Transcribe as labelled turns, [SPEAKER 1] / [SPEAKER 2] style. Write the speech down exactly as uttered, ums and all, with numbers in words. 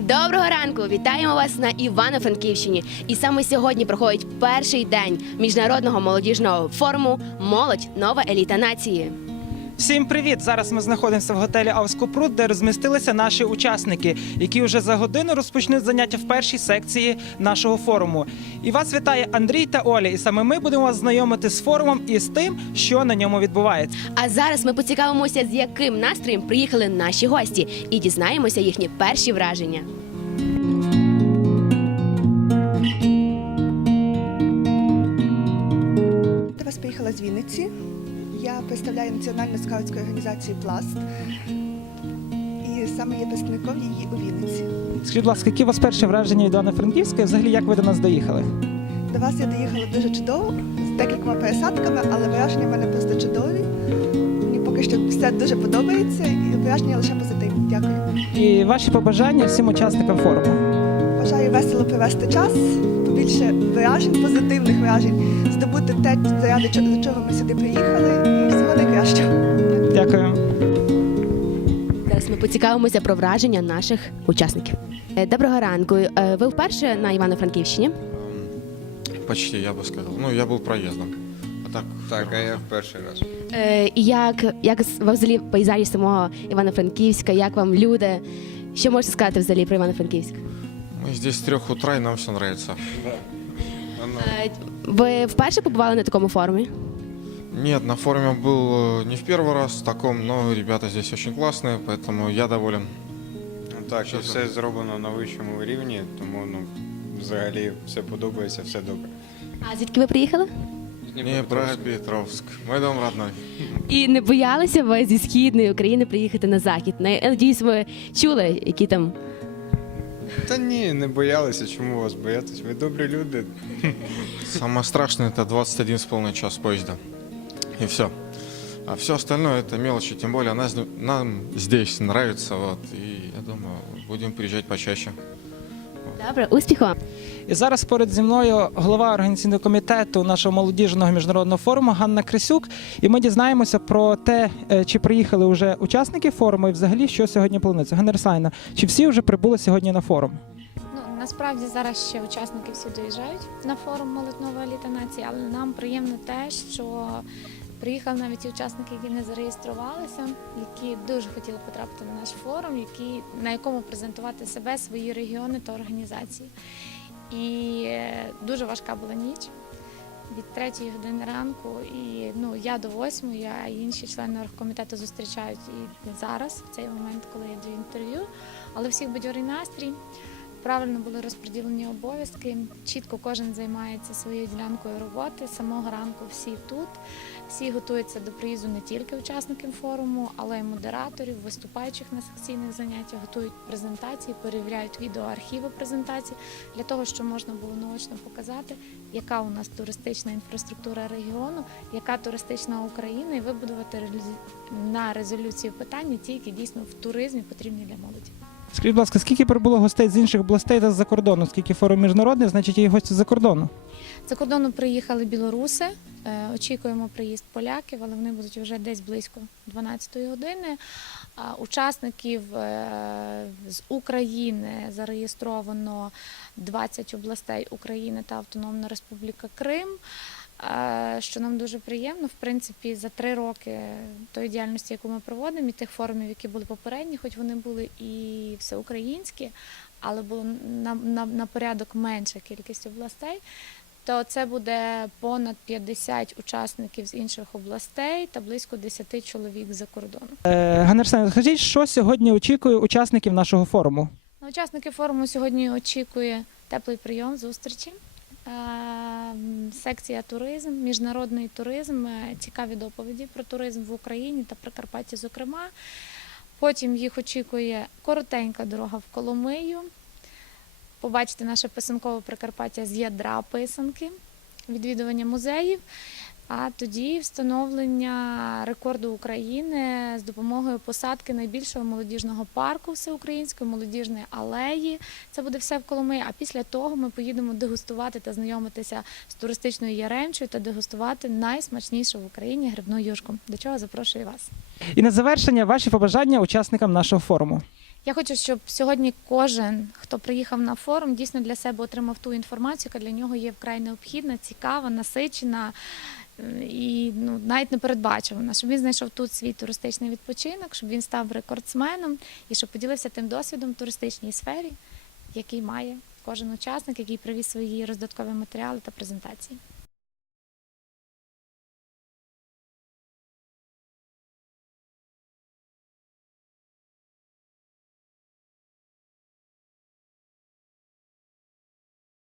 [SPEAKER 1] Доброго ранку! Вітаємо вас на Івано-Франківщині. І саме сьогодні проходить перший день міжнародного молодіжного форуму «Молодь. Нова еліта нації».
[SPEAKER 2] Всім привіт! Зараз ми знаходимося в готелі «Авскопрут», де розмістилися наші учасники, які вже за годину розпочнуть заняття в першій секції нашого форуму. І вас вітає Андрій та Оля, і саме ми будемо вас знайомити з форумом і з тим, що на ньому відбувається.
[SPEAKER 1] А зараз ми поцікавимося, з яким настроєм приїхали наші гості, і дізнаємося їхні перші враження.
[SPEAKER 3] До вас приїхала з Вінниці. Я представляю національну скаутську організацію «Пласт» і саме є представником її у Вінниці.
[SPEAKER 2] Скажіть, будь ласка, які у вас перші враження від Івано-Франківська і взагалі як ви до нас доїхали?
[SPEAKER 3] До вас я доїхала дуже чудово, з декількома пересадками, але враження в мене просто чудові. Мені поки що все дуже подобається і враження лише позитивні. Дякую.
[SPEAKER 2] І ваші побажання всім учасникам форуму?
[SPEAKER 3] Бажаю весело провести час, побільше вражень, позитивних вражень, здобути те, заради чого, до чого ми сюди приїхали, і всього найкращого.
[SPEAKER 2] Дякую.
[SPEAKER 1] Зараз ми поцікавимося про враження наших учасників. Е, Доброго ранку. Е, Ви вперше на Івано-Франківщині?
[SPEAKER 4] Почти, я бы сказал. Ну, я был проездом. А так,
[SPEAKER 5] Так, а я в перший раз.
[SPEAKER 1] Е, І як, як з- взагалі пейзажі самого Івано-Франківська, як вам люди? Що можете сказати взагалі про Івано-Франківськ?
[SPEAKER 4] мы здесь с трех утра, и нам все нравится.
[SPEAKER 1] Е, Ви вперше побували на такому форумі?
[SPEAKER 4] Нет, на форуме был э, не в первый раз в таком, но ребята здесь очень классные, поэтому я доволен.
[SPEAKER 5] Ну, так, і
[SPEAKER 4] Що
[SPEAKER 5] все зроблено на вищому рівні, тому ну, взагалі все подобається, все добре.
[SPEAKER 1] А звідки ви приїхали?
[SPEAKER 4] Днепропетровск, мой дом родной.
[SPEAKER 1] І не боялися ви зі Східної України приїхати на Захід? Я надіюсь, ви чули, які там...
[SPEAKER 5] Та ні, не боялися, чому вас боятись? Ви добрі люди.
[SPEAKER 4] Самое страшное это двадцать один с полный час поезда. И все. А все остальное это мелочи, тем более нас- нам здесь нравится, вот, и я думаю, будем приезжать почаще.
[SPEAKER 1] Добре, успіху вам!
[SPEAKER 2] І зараз поряд зі мною голова організаційного комітету нашого молодіжного міжнародного форуму Ганна Крисюк. І ми дізнаємося про те, е, чи приїхали вже учасники форуму і взагалі, що сьогодні планується. Ганна Рсайна, чи всі вже прибули сьогодні на форум?
[SPEAKER 6] Ну, насправді зараз ще учасники всі доїжджають на форум «Молодь. Нова еліта нації», але нам приємно те, що приїхали навіть ті учасники, які не зареєструвалися, які дуже хотіли потрапити на наш форум, які, на якому презентувати себе, свої регіони та організації. І е, дуже важка була ніч. Від третьої години ранку, і ну я до восьмої, я і інші члени оргкомітету зустрічають і зараз, в цей момент, коли я даю інтерв'ю. Але всіх бадьорий настрій, правильно були розподілені обов'язки, чітко кожен займається своєю ділянкою роботи. З самого ранку всі тут, всі готуються до приїзду не тільки учасників форуму, але й модераторів, виступаючих на секційних заняттях, готують презентації, перевіряють відеоархіви презентацій, для того, щоб можна було наочно показати, яка у нас туристична інфраструктура регіону, яка туристична Україна, і вибудувати реаліз- на резолюцію питання ті, які дійсно в туризмі потрібні для молоді.
[SPEAKER 2] Скажіть, будь ласка, скільки прибуло гостей з інших областей та з-за кордону? Скільки форум міжнародний, значить є і гості з-за кордону?
[SPEAKER 6] За кордону приїхали білоруси, е, очікуємо приїзд поляків, але вони будуть вже десь близько дванадцятої години. А учасників е, з України зареєстровано двадцять областей України та Автономна Республіка Крим, е, що нам дуже приємно. В принципі, за три роки тої діяльності, яку ми проводимо, і тих форумів, які були попередні, хоч вони були і всеукраїнські, але було на, на, на порядок менша кількість областей, то це буде понад п'ятдесят учасників з інших областей та близько десять чоловік з-за кордону.
[SPEAKER 2] Е, Ганна Рсайна, скажіть, що сьогодні очікує учасників нашого форуму?
[SPEAKER 6] На учасників форуму сьогодні очікує теплий прийом, зустрічі, е, секція туризм, міжнародний туризм, е, цікаві доповіді про туризм в Україні та Прикарпатті, зокрема. Потім їх очікує коротенька дорога в Коломию, побачити наше писанкове Прикарпаття з ядра писанки, відвідування музеїв, а тоді встановлення рекорду України з допомогою посадки найбільшого молодіжного парку всеукраїнської молодіжної алеї. Це буде все в Коломиї. А після того ми поїдемо дегустувати та знайомитися з туристичною Яремчою та дегустувати найсмачнішу в Україні грибну юшку, до чого запрошую вас.
[SPEAKER 2] І на завершення ваші побажання учасникам нашого форуму.
[SPEAKER 6] Я хочу, щоб сьогодні кожен, хто приїхав на форум, дійсно для себе отримав ту інформацію, яка для нього є вкрай необхідна, цікава, насичена е, і ну, навіть непередбачувана. Щоб він знайшов тут свій туристичний відпочинок, щоб він став рекордсменом і щоб поділився тим досвідом в туристичній сфері, який має кожен учасник, який привіз свої роздаткові матеріали та презентації.